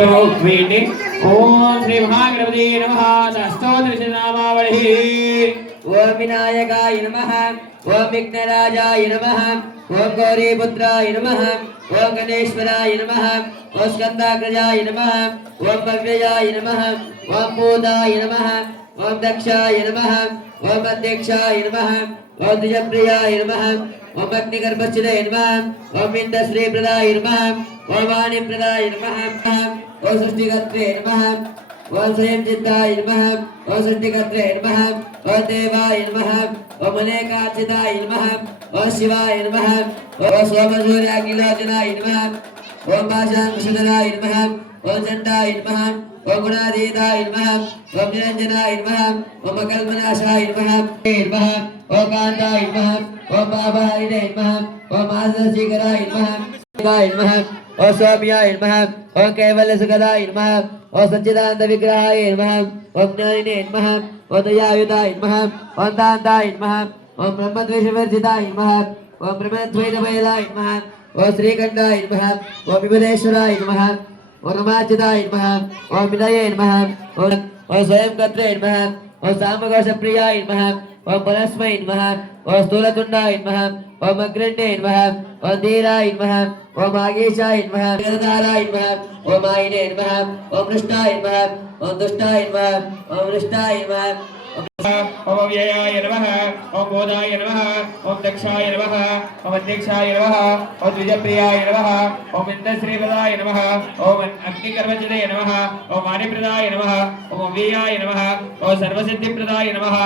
ओम श्री महागणपति नमः अष्टोत्तरशतनामावलिः। ओम विनायकाय नमः, ओम विघ्नराजाय नमः, ओम गौरीपुत्राय नमः, ओम गणेश्वराय नमः, ओम स्कंदाग्रजाय नमः, ओम भव्यजाय नमः, ओम भूताय नमः, ओम दक्षाय नमः, ओम अध्यक्षाय नमः, ओम द्विजप्रियाय नमः, ओम अग्निगर्भस्थिते नमः, ओम इन्द्रश्रीप्रदाय नमः, ओम वाणीप्रदाय नमः, ओम सृष्टिकर्त्रे नमः, ओम स्वयं चित्ताय नमः, ओम सृष्टिकर्त्रे नमः, ओम देवाय नमः, ओम अनेकाचिताय नमः, ओम शिवाय नमः, ओम सोमसूर्याग्निलोचनाय नमः, ओम पाशांकुशधराय नमः, ओम चण्डाय नमः, ओम गुणातीताय नमः, ओम निरञ्जनाय नमः, ओम कल्पनाशाय नमः, ओम कान्ताय नमः, ओम बाबाय नमः, ओम आसशीकराय नमः, ओम सौम्याय नमः, ओम कैवल्य सुखदाय नमः, ओम सच्चिदानंद विग्रहाय नमः, ओम ज्ञानिने नमः, ओम दयायुताय नमः, ओम दान्ताय नमः, ओम ब्रह्मद्वेषवर्जिताय नमः, ओम ब्रह्मद्वैतभयदाय नमः, ओम श्रीकंठाय नमः, ओम विभुदेश्वराय नमः, ओम नमाचिताय नमः, ओम विनये नमः, ओम स्वयं कर्त्रे नमः, ओम सामघोषप्रियाय नमः, ओम परस्मै नमः, ओम स्थूलतुण्डाय नमः, ओम अग्रण्ये नमः, ओम धीराय नमः, ओम आगेशाय नमः, गदाधाराय नमः, ओम आयिने नमः, ओम नष्टाय नमः, ओम दुष्टाय नमः, ओम नष्टाय नमः, ओम व्ययाय नमः, ओम बोधाय नमः, ओम दक्षाय नमः, ओम अध्यक्षाय नमः, ओम द्विजप्रियाय नमः, ओम इन्द्रश्रीप्रदाय नमः, ओम अग्निगर्भस्थिते नमः, ओम वाणीप्रदाय नमः, ओम व्ययाय नमः, ओम सर्वसिद्धिप्रदाय नमः,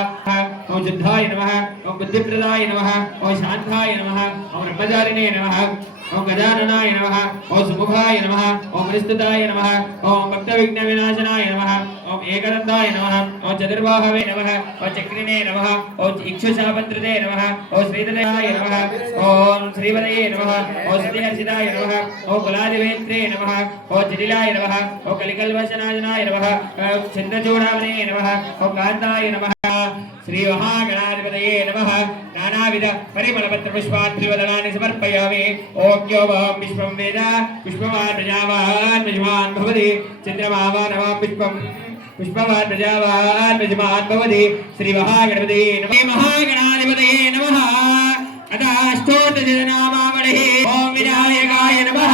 ओम शुद्धाय नमः, ओम बुद्धिप्रदाय नमः, ओम शान्ताय नमः, ओम ब्रह्मचारिणे नमः, ओम गजाननाय नमः, ओम सुमुखाय नमः, ओम निस्तुताय नमः, ओम भक्तविघ्नविनाशनाय नमः, ओम एकदन्ताय नमः, ओम चतुर्बाहवे नमः, ओम चक्रिणे नमः, ओम इक्षुशापत्रते नमः, ओम श्रीधराय नमः, ओम श्रीवरये नमः, ओम श्रीहर्षिताय नमः, ओम कुलादिवेत्रे नमः, ओम जटिलाय नमः, ओम कलिकल्वशनाशनाय नमः, ओम चन्द्रचूडामणे नमः, ओम कान्ताय नमः। श्री महागणाधिपतये नमः। नानाविध परिमलपत्र पुष्पाणि समर्पयामि। ओम यो वां विश्वं वेद पुष्पवान् प्रजावान् यजमान् भवति। चन्द्रमावान् पुष्पं पुष्पवान् प्रजावान् यजमान् भवति। श्री महागणपतये नमः। महागणाधिपतये नमः। अष्टोत्तरशतनामावलिः। ओम विनायकाय नमः।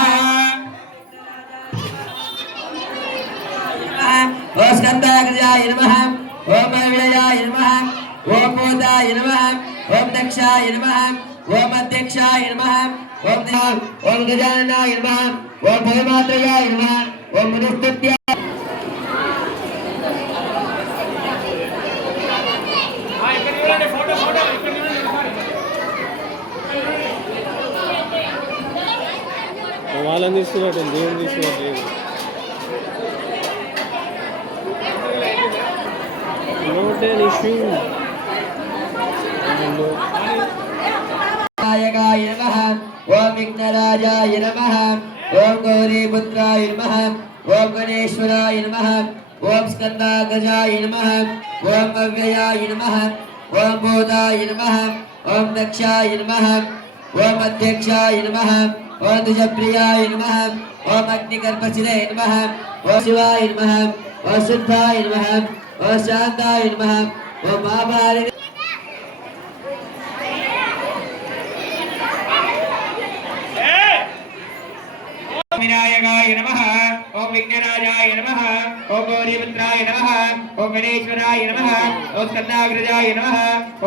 ओम स्कंदाग्रजाय नमः, ओम विनयाय नमः, ओम भूताय नमः, ओम दक्षाय नमः, ओम अध्यक्षाय नमः, ओम गजाननाय नमः, ओम भयमात्रयाय नमः, ओम मनुस्तुत्याय వాళ్ళని తీసుకున్నట్టు దేవుని తీసుకున్నట్టు not an issue. नायकाय नमः, ओम विघ्नराजाय नमः, ओम गौरीपुत्राय नमः, ओम गणेश्वराय नमः, ओम स्कंदाग्रजाय नमः, ओम अव्ययाय नमः, ओम भूताय नमः, ओम दक्षाय नमः, ओम अध्यक्षाय नमः, ओम द्विजप्रियाय नमः, ओम अग्निगर्भस्थिते नमः, ओम शिवाय नमः, ओम शुद्धाय नमः, ओम शान्ताय नमः, ओम बाबाय विनायकाय नमः। ओम विघ्नराजाय नमः, ओम गौरीपुत्राय नमः, ओम गणेश्वराय नमः, ओम स्कंदाग्रजाय नमः,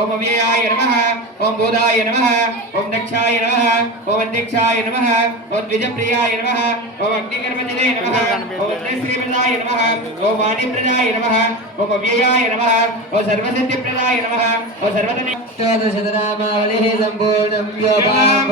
ओम अव्ययाय नमः, ओम बोधाय नमः, ओम दक्षाय नमः, ओम अध्यक्षाय नमः, ओम द्विजप्रियाय नमः, ओम अग्निगर्भस्थिते नमः, ओम श्रीप्रदाय नमः, ओम वाणीप्रदाय नमः, ओम अव्ययाय नमः, ओम सर्वसिद्धिप्रदाय नमः, ओम सर्वतनिष्ठोदशतनामावलिः सम्पूर्णं योगाम्।